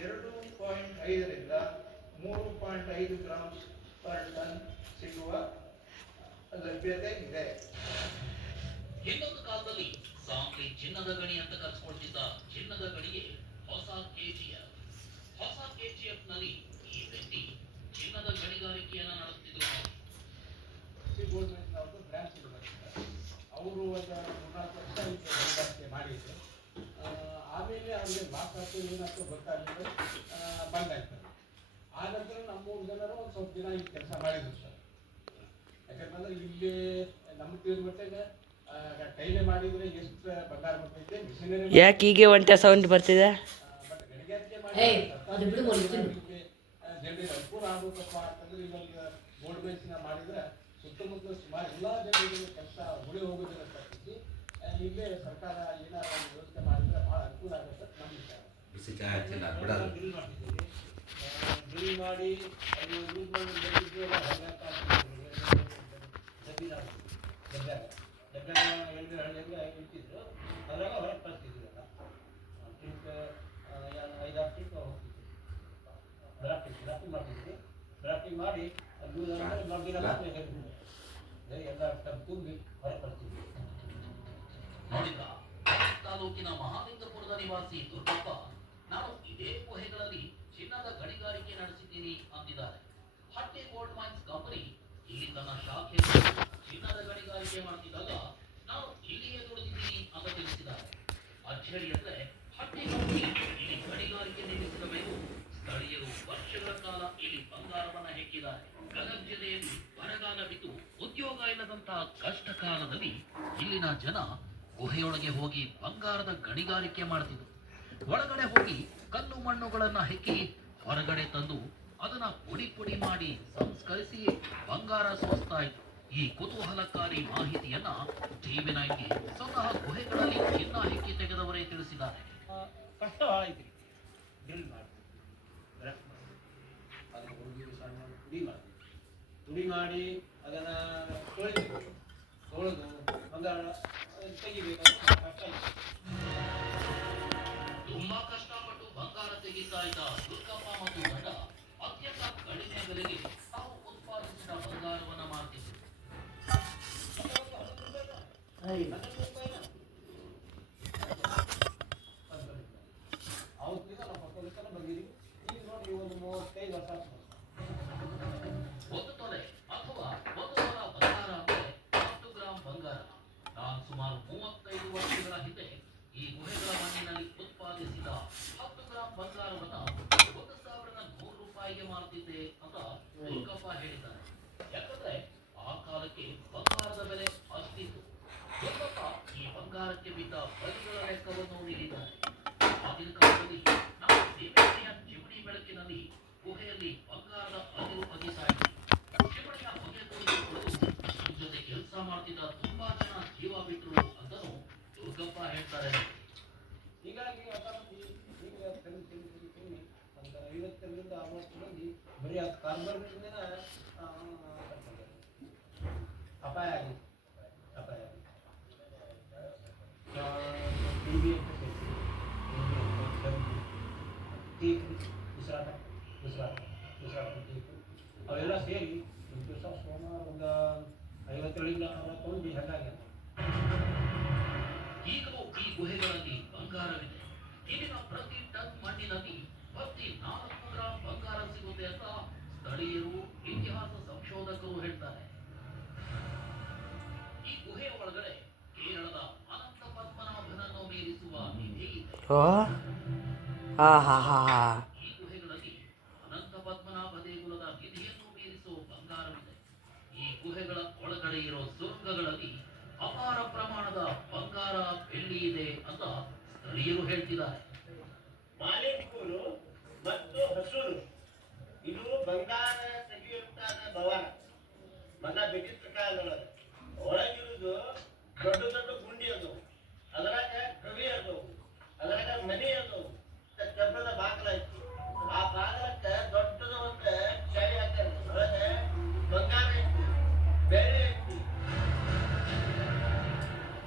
2.5ರಿಂದ 3.5 grams per ton ಸಿಗುವ ಲಭ್ಯತೆ ಇದೆ. ಇನ್ನೊಂದು ಕಾಲದಲ್ಲಿ ಸಾಂಗ್ಲಿ ಚಿನ್ನದ ಗಣಿ ಅಂತ ಕರೆಸ್ಕೊಳ್ತಿದ್ದ ಚಿನ್ನದ ಗಣಿಗೆ ಹೊಸ ಕೆಜಿಎಫ್. ಹೊಸ ಕೆಜಿಎಫ್ ನಲ್ಲಿ ಈ ವ್ಯಕ್ತಿ ಚಿನ್ನದ ಗಣಿಗಾರಿಕೆಯನ್ನ ನಡೆಸುತ್ತಿದ್ರು. ಅವರು ಒಂದು 4 ವರ್ಷ ಗಣಿಗಾರಿಕೆ ಮಾಡಿದ್ರು. ಆಮೇಲೆ ಅವ್ರಿಗೆ ಲಾಸ್ ಆಗ್ತದೆ ಏನಾಗ್ತದೆ ಗೊತ್ತಾಗಲಿಲ್ಲ, ಬಂದಾಯ್ತದೆ. ಆ ನಂತರ ನಮ್ಮ 3 ಜನರು ಒಂದು ಸ್ವಲ್ಪ ದಿನ ಈ ಕೆಲಸ ಮಾಡಿದ್ರು ಸರ್. ಯಾಕಂತಂದ್ರೆ ಇಲ್ಲಿ ನಮ್ಮ ತಿಳಿದ್ಬಿಟ್ಟಾಗ ಕೈಲೇ ಮಾಡಿದ್ರೆ ಎಷ್ಟು ಬಂಗಾರ ಬರ್ತೈತೆ, ಮಿಷಿನರಿ ಯಾಕೆ ಹೀಗೆ ಒಂಟೆ ಸೌಂಡ್ ಬರ್ತಿದೆ? ಬಟ್ ಗಣಿಗಾರಿಕೆ ಮಾಡಿ ಜನರಿಗೆ ಅನುಕೂಲ ಆಗಬೇಕಪ್ಪ ಅಂತಂದ್ರೆ ಇವಾಗ ಗೋಲ್ಡ್ ಮೈನ್ಸ್ನ ಮಾಡಿದ್ರೆ ಸುತ್ತಮುತ್ತ ಸುಮಾರು ಎಲ್ಲ ಜನರಿಗೆ ಕೆಲಸ ಉಳಿ ಹೋಗೋದಿಲ್ಲ ಪರಿಸ್ಥಿತಿ. ಇಲ್ಲೇ ಸರ್ಕಾರ ಏನಾದ್ರು ಒಂದು ವ್ಯವಸ್ಥೆ ಮಾಡಿದ್ರೆ ಭಾಳ ಅನುಕೂಲ ಆಗುತ್ತೆ ನಮ್ಮ ವಿಚಾರ. ಡ್ರಿಲ್ ಮಾಡಿ ಅದು ಯೂಸ್ ಮಾಡಿ ಇಟ್ಟಿದ್ರು, ಅದ್ರಾಗ ಹೊರಗೆ ಕಳಿಸ್ತಿದ್ರಲ್ಲ. ಟ್ರಿಪ್ 5-6 ಟ್ರಿಪ್ ಹೋಗ್ತಿದ್ರು, ಡ್ರಾಫ್ಟಿಂಗ್ ಮಾಡ್ತಿದ್ವಿ. ಡ್ರಾಫ್ಟಿಂಗ್ ಮಾಡಿ ಎಲ್ಲ ತುಂಬಿ ಹೊರಗೆ ಕಳಿಸ್ತಿದ್ವಿ. ನೋಡಿದ್ರ ತಾಲೂಕಿನ ಮಹಾಲಿಂಗಪುರದ ನಿವಾಸಿ ದುರ್ಗಪ್ಪ, ನಾನು ಇದೇ ಗುಹೆಗಳಲ್ಲಿ ಚಿನ್ನದ ಗಣಿಗಾರಿಕೆ ನಡೆಸಿದ್ದೀನಿ ಅಂದಿದ್ದಾರೆ. ಹಟ್ಟಿ ಗೋಲ್ಡ್ ಮೈನ್ಸ್ ಕಂಪನಿ ಇಲ್ಲಿ ತನ್ನ ಶಾಖೆ ಚಿನ್ನದ ಗಣಿಗಾರಿಕೆ ಮಾಡ್ತಿದ್ದಾಗ ನಾನು ಇಲ್ಲಿಯೇ ದುಡಿದಿದ್ದೀನಿ ಅಂತ ತಿಳಿಸಿದ್ದಾರೆ. ಅಚ್ಚರಿ ಅಂದ್ರೆ ಹಟ್ಟಿ ಕಂಪನಿ ಇಲ್ಲಿ ಗಣಿಗಾರಿಕೆ ನಿಲ್ಲಿಸಬೇಕು. ಸ್ಥಳೀಯರು ವರ್ಷಗಳ ಕಾಲ ಇಲ್ಲಿ ಬಂಗಾರವನ್ನ ಹೆಕ್ಕಿದ್ದಾರೆ. ಗದಗ ಜಿಲ್ಲೆಯಲ್ಲಿ ಬರಗಾಲ ಬಿದ್ದು ಉದ್ಯೋಗ ಇಲ್ಲದಂತಹ ಕಷ್ಟ ಕಾಲದಲ್ಲಿ ಇಲ್ಲಿನ ಜನ ಗುಹೆಯೊಳಗೆ ಹೋಗಿ ಬಂಗಾರದ ಗಣಿಗಾರಿಕೆ ಮಾಡ್ತಿದ್ರು. ಒಳಗಡೆ ಹೋಗಿ ಕಲ್ಲು ಮಣ್ಣುಗಳನ್ನ ಹೆಕ್ಕಿ ಹೊರಗಡೆ ತಂದು ಅದನ್ನ ಪುಡಿ ಮಾಡಿ ಸಂಸ್ಕರಿಸಿ ಬಂಗಾರ ಸೋಸ್ತಾ ಇದ್ರು. ಈ ಕುತೂಹಲಕಾರಿ ಮಾಹಿತಿಯನ್ನ TV9ಗೆ ಸ್ವತಃ ಗುಹೆಗಳಲ್ಲಿ ಚಿನ್ನ ಹೆಕ್ಕಿ ತೆಗೆದವರೇ ತಿಳಿಸಿದ್ದಾರೆ. ಕಷ್ಟ ಐತ್ರಿ. ಡ್ರಿಲ್ ಮಾಡಿ ಅದನ್ನ ಹೋಗಿ ಸಣ್ಣ ಪುಡಿ ಮಾಡಿ ಅದನ್ನ ತೊಳೆದು ಬಂಗಾರ ತೆಗಿಬೇಕು. ತುಂಬಾ ಕಷ್ಟಪಟ್ಟು ಬಂಗಾರ ತೆಗಿತಾ ಇದ್ದ ದುರ್ಗಪ್ಪ ಮತ್ತು ತಂಡ ಅತ್ಯಂತ ಕಡಿಮೆ ಬೆಲೆಗೆ ತಾವು ಉತ್ಪಾದಿಸಿದ ಬಂಗಾರವನ್ನ ಮಾರ್ತಿದ್ರು. ಅವತ್ತಿಂದ ನಾವು ಪಕ್ಕದ ಬಂದಿದ್ದೀವಿ. ಈಗ ನೋಡಿ ಒಂದು 35 ವರ್ಷ ಒಂದು ತೊಲೆ ಅಥವಾ 1 ತೊಲ ಬಂಗಾರ ಅಂದ್ರೆ 10 ಗ್ರಾಂ ಬಂಗಾರ. ನಾನು ಸುಮಾರು 35 ವರ್ಷಗಳ ಹಿಂದೆ ಈ ಗುಹೆಗಳ ಮಣ್ಣಿನಲ್ಲಿ ಉತ್ಪಾದಿಸಿದ 10 ಗ್ರಾಂ ಬಂಗಾರವನ್ನ 1,100 ರೂಪಾಯಿಗೆ ಮಾರುತ್ತಿದ್ದೆ ಅಂತ ದುರ್ಗಪ್ಪ ಹೇಳಿದ್ದಾರೆ. ಯಾಕಂದ್ರೆ ಆ ಕಾಲಕ್ಕೆ ಬಂಗಾರದ ಬೆಲೆ ಅಷ್ಟಿತ್ತು. ದುರ್ಗಪ್ಪ ಈ ಬಂಗಾರಕ್ಕೆ ಬಿದ್ದ ಬಲಿಗಳ ಲೆಕ್ಕವನ್ನು ನೀಡಿದ್ದಾರೆ. ಆಗಿನ ಕಾಲದಲ್ಲಿ ನಾವು ಸೀಮೆಎಣ್ಣೆಯ ಚಿಮಣಿ ಬೆಳಕಿನಲ್ಲಿ ಗುಹೆಯಲ್ಲಿ ಬಂಗಾರದ ಅದಿರು ಅಗಿತಾ ಇದ್ವಿ. ಚಿಮಣಿಯ ಹೊಗೆ ಕುಡಿದುಕೊಂಡು ನಮ್ಮ ಜೊತೆ ಕೆಲಸ ಮಾಡ್ತಿದ್ದ ತುಂಬಾ ಜನ ಜೀವ ಬಿಟ್ಟರು ಅಂತನೂ ದುರ್ಗಪ್ಪ ಹೇಳ್ತಾರೆ. ಹೀಗಾಗಿ ಈಗ ಒಂದು 50ರಿಂದ 60 ಮಂದಿ ಬರೀ ಅದು ಕಾರ್ಬನ್ನಿಂದನೇ ಅಪಾಯ ಆಗಿದೆ. ಅವೆಲ್ಲ ಸೇರಿ ಸುಮಾರು ಒಂದು 50ರಿಂದ 60 ಮಂದಿ ಹಂಗಾಗಿದೆ. ಈಗಲೂ ಈ ಗುಹೆಗಳಲ್ಲಿ ಬಂಗಾರವಿದೆ. ಇಲ್ಲಿನ ಪ್ರತಿ ಟನ್ ಮಣ್ಣಿನಲ್ಲಿ ಪ್ರತಿ 4 ಗ್ರಾಂ ಬಂಗಾರ ಸಿಗುತ್ತೆ ಅಂತ ಸ್ಥಳೀಯರು, ಇತಿಹಾಸ ಸಂಶೋಧಕರು ಹೇಳ್ತಾರೆ. ಈ ಗುಹೆಯ ಒಳಗಡೆ ಕೇರಳದ ಅನಂತ ಪದ್ಮನಾಭನನ್ನು ಮೀರಿಸುವ ನಿಧಿ ಇದೆ. ಈ ಗುಹೆಗಳಲ್ಲಿ ಅನಂತ ಪದ್ಮನಾಭ ದೇಗುಲದ ನಿಧಿಯನ್ನು ಮೀರಿಸುವ ಬಂಗಾರವಿದೆ. ಈ ಗುಹೆಗಳ ಒಳಗಡೆ ಇರೋ ಸುರಂಗಗಳಲ್ಲಿ ಅಪಾರ ಪ್ರಮಾಣದ ಬಂಗಾರ, ಬೆಳ್ಳಿ ಇದೆ ಅಂತ ಸ್ಥಳೀಯರು ಹೇಳ್ತಿದ್ದಾರೆ. ಮಾಲಿಕೂರು ಮತ್ತು ಹಸೂರು ಇದು ಬಂಗಾರ ತೆಗೆಯುವಂತಹ ಭವನ. ಮನ ಬ್ರಿಟಿಷ್ ಕಾಲದೊಳಗೆ ಒಳಗಿರುವುದು ದೊಡ್ಡ ದೊಡ್ಡ ಗುಂಡಿ ಅದು, ಅದರಾಗ ಕವಿ ಅದು, ಅದರಾಗ ಮನೆ ಅದು, ಕಬ್ಬದ ಬಾಗಿಲ ಇತ್ತು. ಆ ಬಾಗಿಲಕ್ಕೆ ದೊಡ್ಡದ ಒಂದು ಚಾವಿ ಹಾಕ್ತಾರೆ. ಒಳಗೆ ಬಂಗಾರ ಇತ್ತು, ಬೆಳ್ಳಿ ಇತ್ತು.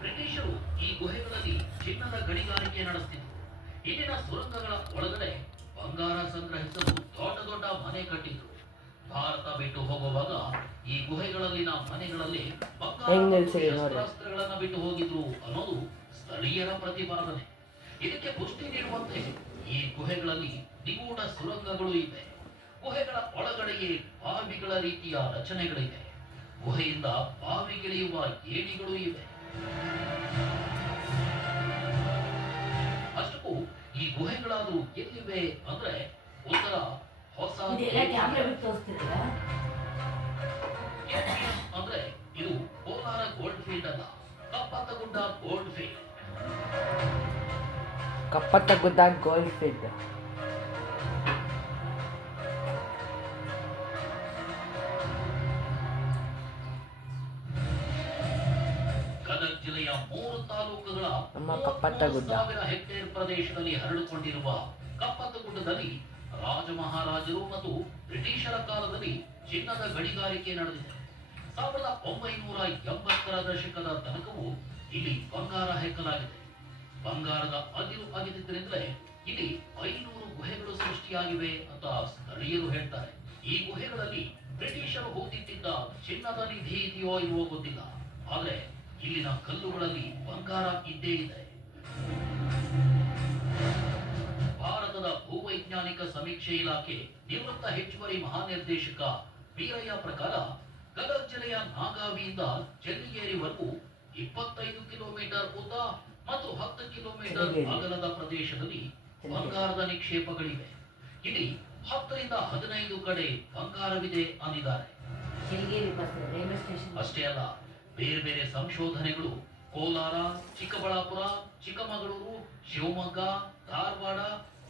ಬ್ರಿಟಿಷರು ಈ ಗುಹೆಗಳಲ್ಲಿ ಚಿನ್ನದ ಗಣಿಗಾರಿಕೆ ನಡೆಸುತ್ತಿದ್ದರು. ಇಲ್ಲಿನ ಸುರಂಗಗಳ ಒಳಗಡೆ ಬಂಗಾರ ಸಂಗ್ರಹಿಸಲು ದೊಡ್ಡ ದೊಡ್ಡ ಮನೆ ಕಟ್ಟಿದ್ರು. ಭಾರತ ಬಿಟ್ಟು ಹೋಗುವಾಗ ಈ ಗುಹೆಗಳಲ್ಲಿನ ಮನೆಗಳಲ್ಲಿ ಬಂಗಾರ ಹೆಂಗ್ ಮತ್ತು ನಿಲ್ಸಿದೆ ನೋಡಿ. ಶಸ್ತ್ರಾಸ್ತ್ರಗಳನ್ನ ಬಿಟ್ಟು ಹೋಗಿದ್ರು ಅನ್ನೋದು ಸ್ಥಳೀಯರ ಪ್ರತಿಪಾದನೆ. ಇದಕ್ಕೆ ಪುಷ್ಟಿ ನೀಡುವಂತೆ ಈ ಗುಹೆಗಳಲ್ಲಿ ನಿಗೂಢ ಸುರಂಗಗಳು ಇವೆ. ಗುಹೆಗಳ ಒಳಗಡೆಯೇ ಬಾವಿಗಳ ರೀತಿಯ ರಚನೆಗಳಿವೆ. ಗುಹೆಯಿಂದ ಬಾವಿಗಿಳಿಯುವ ಏಣಿಗಳು ಇವೆ. ಅಷ್ಟಕ್ಕೂ ಈ ಗುಹೆಗಳಾದ್ರೂ ಎಲ್ಲಿವೆ ಅಂದ್ರೆ ಉತ್ತರ ಹೊಸ ಅಂದ್ರೆ ಇದು ಕೋಲಾರ ಗೋಲ್ಡ್ ಫೀಲ್ಡ್ ಅಲ್ಲ, Kappatagudda gold field. Kappatagudda gold field. Gadag ಜಿಲ್ಲೆಯ 3 ತಾಲೂಕುಗಳ ನಮ್ಮ ಕಪ್ಪತ್ತಗುಡ್ಡ 30,000 ಹೆಕ್ಟೇರ್ ಪ್ರದೇಶದಲ್ಲಿ ಹರಡಿಕೊಂಡಿರುವ ಕಪ್ಪತ್ತಗುಡ್ಡದಲ್ಲಿ ರಾಜಮಹಾರಾಜರು ಮತ್ತು ಬ್ರಿಟಿಷರ ಕಾಲದಲ್ಲಿ ಚಿನ್ನದ ಗಣಿಗಾರಿಕೆ ನಡೆದಿದೆ. 1980ರ ದಶಕದ ತನಕವೂ ಇಲ್ಲಿ ಬಂಗಾರ ಹೆಕ್ಕಲಾಗಿದೆ. ಬಂಗಾರದ ಅದಿರು ಅಗೆದಿದ್ದರಿಂದಲೇ ಇಲ್ಲಿ 500 ಗುಹೆಗಳು ಸೃಷ್ಟಿಯಾಗಿವೆ ಅಂತ ಸ್ಥಳೀಯರು ಹೇಳ್ತಾರೆ. ಈ ಗುಹೆಗಳಲ್ಲಿ ಬ್ರಿಟಿಷರು ಹೂತಿಟ್ಟಿದ್ದ ಚಿನ್ನದ ನಿಧಿ ಇದೆಯೋ ಇಲ್ವೋ ಗೊತ್ತಿಲ್ಲ, ಆದ್ರೆ ಇಲ್ಲಿನ ಕಲ್ಲುಗಳಲ್ಲಿ ಬಂಗಾರ ಇದ್ದೇ ಇದೆ. ಭಾರತದ ಭೂವೈಜ್ಞಾನಿಕ ಸಮೀಕ್ಷೆ ಇಲಾಖೆ ನಿವೃತ್ತ ಹೆಚ್ಚುವರಿ ಮಹಾನಿರ್ದೇಶಕ ವೀರಯ್ಯ ಪ್ರಕಾರ ಗದಗ ಜಿಲ್ಲೆಯ ನಾಗಾವಿಯಿಂದ ಚೆನ್ನಿಗೇರಿವರೆಗೂ 25 ಕಿಲೋಮೀಟರ್ ಉದ್ದ ಮತ್ತು 10 ಕಿಲೋಮೀಟರ್ ಅಗಲದ ಪ್ರದೇಶದಲ್ಲಿ ಬಂಗಾರದ ನಿಕ್ಷೇಪಗಳಿವೆ. ಇಲ್ಲಿ 10 ರಿಂದ 15 ಕಡೆ ಬಂಗಾರವಿದೆ ಅಂದಿದ್ದಾರೆ. ಅಷ್ಟೇ ಅಲ್ಲ, ಬೇರೆ ಬೇರೆ ಸಂಶೋಧನೆಗಳು ಕೋಲಾರ, ಚಿಕ್ಕಬಳ್ಳಾಪುರ, ಚಿಕ್ಕಮಗಳೂರು, ಶಿವಮೊಗ್ಗ, ಧಾರವಾಡ,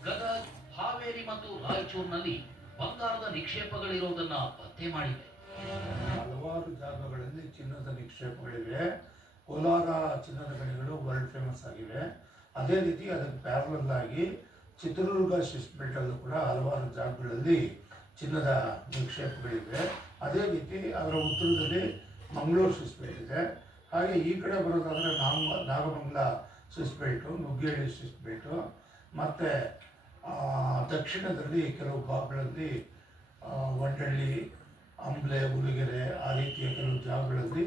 ಗದಗ, ಹಾವೇರಿ ಮತ್ತು ರಾಯಚೂರಿನಲ್ಲಿ ಬಂಗಾರದ ನಿಕ್ಷೇಪಗಳಿರೋದನ್ನ ಪತ್ತೆ ಮಾಡಿವೆ. ಹಲವಾರು ಜಾಗಗಳಲ್ಲಿ ಚಿನ್ನದ ನಿಕ್ಷೇಪಗಳಿವೆ. ಕೋಲಾರ ಚಿನ್ನದ ಗಣಿಗಳು ವರ್ಲ್ಡ್ ಫೇಮಸ್ ಆಗಿವೆ. ಅದೇ ರೀತಿ ಅದಕ್ಕೆ ಪ್ಯಾರಲಲ್ ಆಗಿ ಚಿತ್ರದುರ್ಗ ಶಿಸ್ಟ್ ಬೆಲ್ಟಲ್ಲೂ ಕೂಡ ಹಲವಾರು ಜಾಗಗಳಲ್ಲಿ ಚಿನ್ನದ ನಿಕ್ಷೇಪಗಳಿವೆ. ಅದೇ ರೀತಿ ಅದರ ಉತ್ತರದಲ್ಲಿ ಮಂಗಳೂರು ಶಿಸ್ಟ್ ಬೆಲ್ಟ್ ಇದೆ. ಹಾಗೆ ಈ ಕಡೆ ಬರೋದಾದರೆ Nagamangala schist belt, Nuggehalli schist belt, ಮತ್ತು ದಕ್ಷಿಣದಲ್ಲಿ ಕೆಲವು ಭಾಗಗಳಲ್ಲಿ ವಂಡಳ್ಳಿ, ಅಂಬ್ಲೆ, ಉಲಿಗೆರೆ ಆ ರೀತಿಯ ಕೆಲವು ಜಾಗಗಳಲ್ಲಿ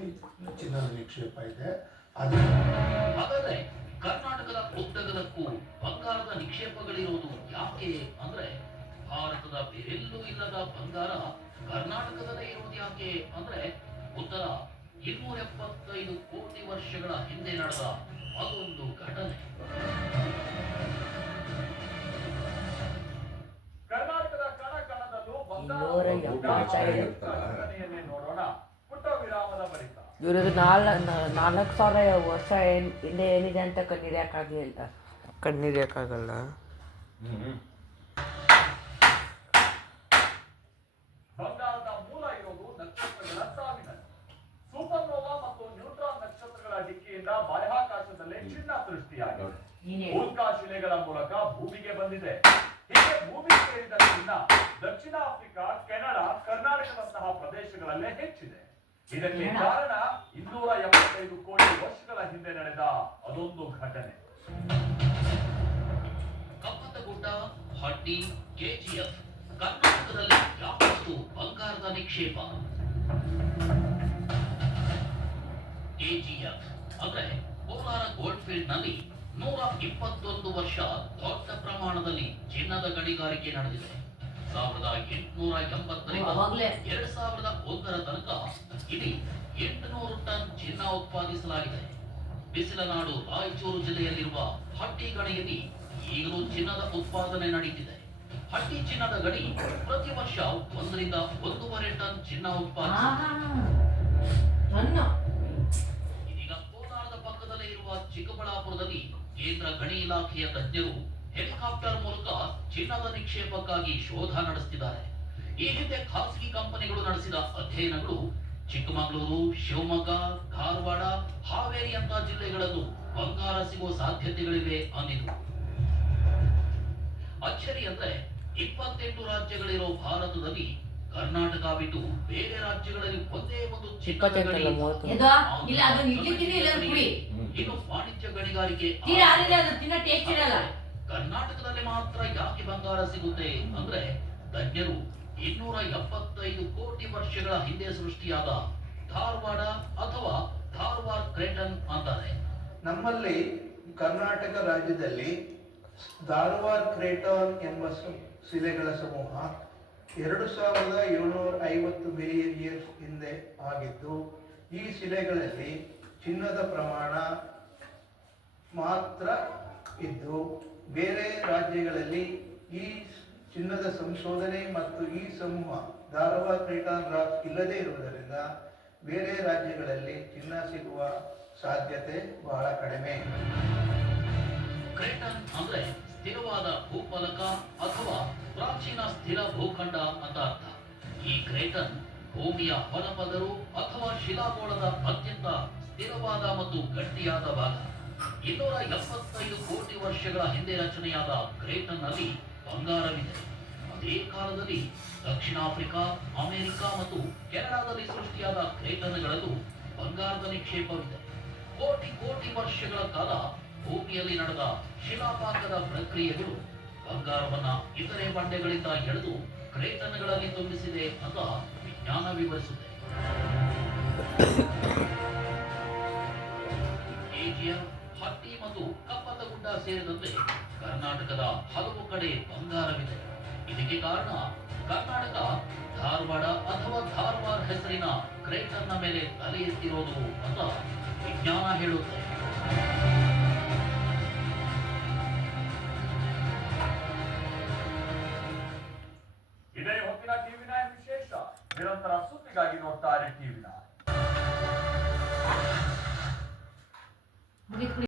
ಚಿನ್ನದ ನಿಕ್ಷೇಪ ಇದೆ. ಹಾಗಾದ್ರೆ ಕರ್ನಾಟಕದ ಉದ್ದಗಲಕ್ಕೂ ಬಂಗಾರದ ನಿಕ್ಷೇಪಗಳಿರೋದು ಯಾಕೆ ಅಂದ್ರೆ, ಭಾರತದ ಬೇರೆಲ್ಲೂ ಇಲ್ಲದ ಬಂಗಾರ ಕರ್ನಾಟಕದಲ್ಲೇ ಇರೋದು ಯಾಕೆ ಅಂದ್ರೆ, ಉತ್ತರ 275 ಕೋಟಿ ವರ್ಷಗಳ ಹಿಂದೆ ನಡೆದ ಅದೊಂದು ಘಟನೆ. ಕರ್ನಾಟಕದ ಕಣ ಕಣದಲ್ಲೂ 275 ನೋಡೋಣ ಪುಟ್ಟ ವಿರಾಮದ ಬಳಿಕ. ಇವ್ರಿಗೆ 4,000 ವರ್ಷ ಹಿಂದೆ ಏನಿದೆ ಅಂತ ಕಣ್ಣಿಡಿಯಕ್ಕಾಗಲ್ಲ. ಬಂಗಾರದ ಮೂಲ ಇರೋದು ನಕ್ಷತ್ರಗಳ ಸಾವಿನಲ್ಲಿ. ಸೂಪರ್ನೋವಾ ಮತ್ತು ನ್ಯೂಟ್ರಾನ್ ನಕ್ಷತ್ರಗಳ ಡಿಕ್ಕಿಯಿಂದ ಬಾಹ್ಯಾಕಾಶದಲ್ಲೇ ಚಿನ್ನ ಸೃಷ್ಟಿಯಾಗಿದೆ. ಉಲ್ಕಾ ಶಿಲೆಗಳ ಮೂಲಕ ಭೂಮಿಗೆ ಬಂದಿದೆ. ಹೀಗೆ ಭೂಮಿ ಸೇರಿದ ಚಿನ್ನ ದಕ್ಷಿಣ ಆಫ್ರಿಕಾ, ಕೆನಡಾ, ಕರ್ನಾಟಕದಂತಹ ಪ್ರದೇಶಗಳಲ್ಲೇ ಹೆಚ್ಚಿದೆ. ಇದಕ್ಕೆ ಕಾರಣ 275 ಕೋಟಿ ವರ್ಷಗಳ ಹಿಂದೆ ನಡೆದ ಅದೊಂದು ಘಟನೆ. ಕಪ್ಪತ್ತಗುಡ್ಡ, ಹಟ್ಟಿ, ಕೆಜಿಎಫ್ ಕರ್ನಾಟಕದಲ್ಲಿ ಯಾವತ್ತು ಬಂಗಾರದ ನಿಕ್ಷೇಪ. ಕೆಜಿಎಫ್ ಅಂದ್ರೆ ಕೋಲಾರ ಗೋಲ್ಡ್ ಫೀಲ್ಡ್ ನಲ್ಲಿ 121 ವರ್ಷ ದೊಡ್ಡ ಪ್ರಮಾಣದಲ್ಲಿ ಚಿನ್ನದ ಗಣಿಗಾರಿಕೆ ನಡೆದಿದೆ. 1880ರಿಂದ 2001ರ ತನಕ ಇಲ್ಲಿ 800 ಟನ್ ಚಿನ್ನ ಉತ್ಪಾದಿಸಲಾಗಿದೆ. ಬಿಸಿಲನಾಡು ರಾಯಚೂರು ಜಿಲ್ಲೆಯಲ್ಲಿರುವ ಹಟ್ಟಿ ಗಣಿಯಲ್ಲಿ ಈಗಲೂ ಚಿನ್ನದ ಉತ್ಪಾದನೆ ನಡೆಯುತ್ತಿದೆ. ಹಟ್ಟಿ ಚಿನ್ನದ ಗಣಿ ಪ್ರತಿ ವರ್ಷ 1 ರಿಂದ 1.5 ಟನ್ ಚಿನ್ನ ಉತ್ಪಾದಿಸುತ್ತದೆ. ಇದೀಗ ಕೋಲಾರದ ಪಕ್ಕದಲ್ಲೇ ಇರುವ ಚಿಕ್ಕಬಳ್ಳಾಪುರದಲ್ಲಿ ಕೇಂದ್ರ ಗಣಿ ಇಲಾಖೆಯ ತಜ್ಞರು ಹೆಲಿಕಾಪ್ಟರ್ ಮೂಲಕ ಚಿನ್ನದ ನಿಕ್ಷೇಪಕ್ಕಾಗಿ ಶೋಧ ನಡೆಸುತ್ತಿದ್ದಾರೆ. ಈ ಹಿಂದೆ ಖಾಸಗಿ ಕಂಪನಿಗಳು ನಡೆಸಿದ ಅಧ್ಯಯನಗಳು ಚಿಕ್ಕಮಗಳೂರು, ಶಿವಮೊಗ್ಗ, ಧಾರವಾಡ, ಹಾವೇರಿ ಅಂತ ಜಿಲ್ಲೆಗಳಲ್ಲೂ ಬಂಗಾರ ಸಿಗುವ ಸಾಧ್ಯತೆಗಳಿವೆ ಅಂದಿದ್ರು. ಅಚ್ಚರಿ ಅಂದ್ರೆ 28 ರಾಜ್ಯಗಳಿರೋ ಭಾರತದಲ್ಲಿ ಕರ್ನಾಟಕ ಬಿಟ್ಟು ಬೇರೆ ರಾಜ್ಯಗಳಲ್ಲಿ ಒಂದೇ ಒಂದು ಚಿನ್ನದ ಗಣಿ, ಇನ್ನು ವಾಣಿಜ್ಯ ಗಣಿಗಾರಿಕೆ ಕರ್ನಾಟಕದಲ್ಲಿ ಮಾತ್ರ ಯಾಕೆ ಬಂಗಾರ ಸಿಗುತ್ತೆ ಅಂದ್ರೆ ತಜ್ಞರು 275 ಕೋಟಿ ವರ್ಷಗಳ ಹಿಂದೆ ಸೃಷ್ಟಿಯಾದ ಧಾರವಾಡ ಅಥವಾ ಧಾರವಾಡ ಕ್ರೇಟನ್ ಅಂತಾರೆ. ನಮ್ಮಲ್ಲಿ ಕರ್ನಾಟಕ ರಾಜ್ಯದಲ್ಲಿ ಧಾರವಾಡ ಕ್ರೇಟಾನ್ ಎಂಬ ಶಿಲೆಗಳ ಸಮೂಹ 2750 ಮಿಲಿಯನ್ ಇಯರ್ಸ್ ಹಿಂದೆ ಆಗಿದ್ದು, ಈ ಶಿಲೆಗಳಲ್ಲಿ ಚಿನ್ನದ ಪ್ರಮಾಣ ಮಾತ್ರ ಇದ್ದು, ಬೇರೆ ರಾಜ್ಯಗಳಲ್ಲಿ ಈ ಚಿನ್ನದ ಸಂಶೋಧನೆ ಮತ್ತು ಈ ಸಮೂಹ ಧಾರವಾಡ ಕ್ರೇಟಾನ್ ರಾಕ್ ಇಲ್ಲದೇ ಇರುವುದರಿಂದ ಬೇರೆ ರಾಜ್ಯಗಳಲ್ಲಿ ಚಿನ್ನ ಸಿಗುವ ಸಾಧ್ಯತೆ ಬಹಳ ಕಡಿಮೆ. ಕ್ರೇಟನ್ ಅಂದ್ರೆ ಸ್ಥಿರವಾದ ಭೂಫಲಕ ಅಥವಾ ಪ್ರಾಚೀನ ಸ್ಥಿರ ಭೂಖಂಡ ಅಂತ ಅರ್ಥ. ಈ ಕ್ರೇಟನ್ ಭೂಮಿಯ ಹೊರಪದರು ಅಥವಾ ಶಿಲಾಗೋಳದ ಅತ್ಯಂತ ಸ್ಥಿರವಾದ ಮತ್ತು ಗಟ್ಟಿಯಾದ ಭಾಗ. 275 ಕೋಟಿ ವರ್ಷಗಳ ಹಿಂದೆ ರಚನೆಯಾದ ಕ್ರೇಟನ್ ನಲ್ಲಿ ಬಂಗಾರವಿದೆ. ಅದೇ ಕಾಲದಲ್ಲಿ ದಕ್ಷಿಣ ಆಫ್ರಿಕಾ, ಅಮೆರಿಕ ಮತ್ತು ಕೆನಡಾದಲ್ಲಿ ಸೃಷ್ಟಿಯಾದ ಕ್ರೇಟನ್ಗಳಲ್ಲೂ ಬಂಗಾರದ ನಿಕ್ಷೇಪವಿದೆ. ಕೋಟಿ ಕೋಟಿ ವರ್ಷಗಳ ಕಾಲ ಭೂಮಿಯಲ್ಲಿ ನಡೆದ ಶಿಲಾಪಾಕದ ಪ್ರಕ್ರಿಯೆಗಳು ಬಂಗಾರವನ್ನ ಇತರೆ ಬಂಡೆಗಳಿಂದ ಎಳೆದು ಕ್ರೇಟನ್ಗಳಲ್ಲಿ ತುಂಬಿಸಿದೆ ಅಂತ ವಿಜ್ಞಾನ ವಿವರಿಸಿದೆ. ಏಜಿಯಾ, ಹಟ್ಟಿ ಮತ್ತು ಕಪ್ಪತ್ತಗುಡ್ಡ ಸೇರಿದಂತೆ ಕರ್ನಾಟಕದ ಹಲವು ಕಡೆ ಬಂಗಾರವಿದೆ. ಇದಕ್ಕೆ ಕಾರಣ ಕರ್ನಾಟಕ ಧಾರವಾಡ ಅಥವಾ ಧಾರವಾಡ ಹೆಸರಿನ ಕ್ರೇಟನ್ನ ಮೇಲೆ ತಲೆ ಎತ್ತಿರೋದು ಅಂತ ವಿಜ್ಞಾನ ಹೇಳುತ್ತೆ.